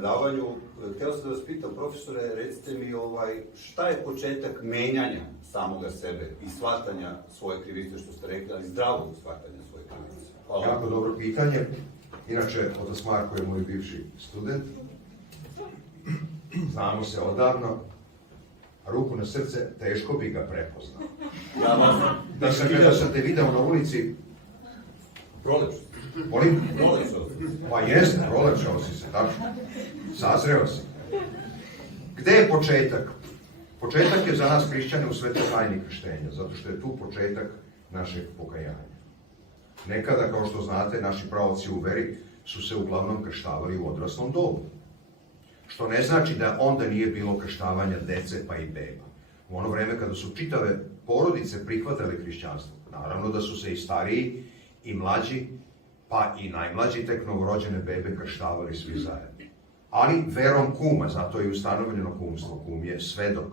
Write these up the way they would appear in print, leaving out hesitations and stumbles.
predavanju. Htio sam da vas pitam, profesore, recite mi šta je početak menjanja samoga sebe i shvatanja svoje krivice, što ste rekli, ali zdravog shvatanja svoje krivice? Hvala. Jako dobro pitanje. Inače, otac Marko je moj bivši student. Znamo se odavno. Ruku na srce, teško bi ga prepoznao. Kada sam te video na ulici... Prolepšao. Molim? Prolepšao. Pa jeste, prolepšao si se, tako. Sazreo si. Gde je početak? Početak je za nas hrišćane u svetoj tajni krštenja, zato što je tu početak našeg pokajanja. Nekada, kao što znate, naši pravoci u veri su se uglavnom krštavali u odraslom dobu. Što ne znači da onda nije bilo krštavanja dece pa i beba. U ono vreme kada su čitave porodice prihvatale hrišćanstvo, naravno da su se i stariji i mlađi, pa i najmlađi tek novorođene bebe krštavali svi zajedno. Ali verom kuma, zato je ustanovljeno kumstvo. Kum je svedok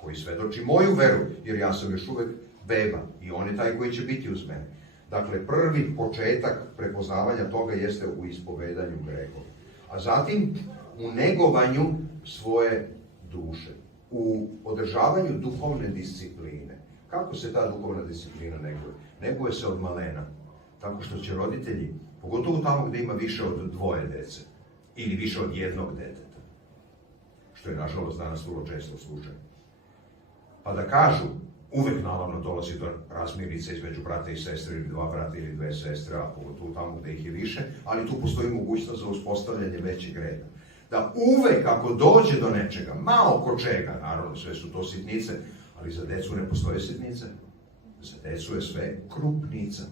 koji svedoči moju veru, jer ja sam još uvek beba i on je taj koji će biti uz mene. Dakle, prvi početak prepoznavanja toga jeste u ispovedanju grehova. A zatim u negovanju svoje duše, u održavanju duhovne discipline. Kako se ta duhovna disciplina neguje? Neguje se od malena, tako što će roditelji, pogotovo tamo gde ima više od 2 dece, ili više od 1 deteta, što je nažalost danas vrlo često slučaj, pa da kažu, uvek naravno dolazi do razmirnice između brata i sestre, ili 2 brata ili 2 sestre, a pogotovo tamo gde ih je više, ali tu postoji mogućnost za uspostavljanje većeg reda. Da uvek ako dođe do nečega, malo ko čega, naravno sve su to sitnice, ali za decu ne postoje sitnice, za decu je sve krupnica.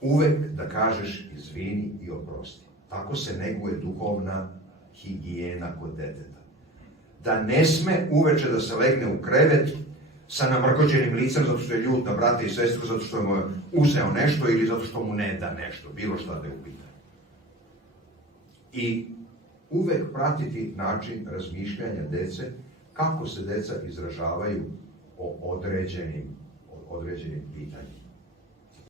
Uvek da kažeš izvini i oprosti. Tako se neguje duhovna higijena kod deteta. Da ne sme uveče da se legne u krevet sa namrgođenim licem zato što je ljut na brata i sestru, zato što je mu uzeo nešto ili zato što mu ne da nešto, bilo šta da je u pitanju. I uvek pratiti način razmišljanja dece, kako se deca izražavaju o određenim pitanjima.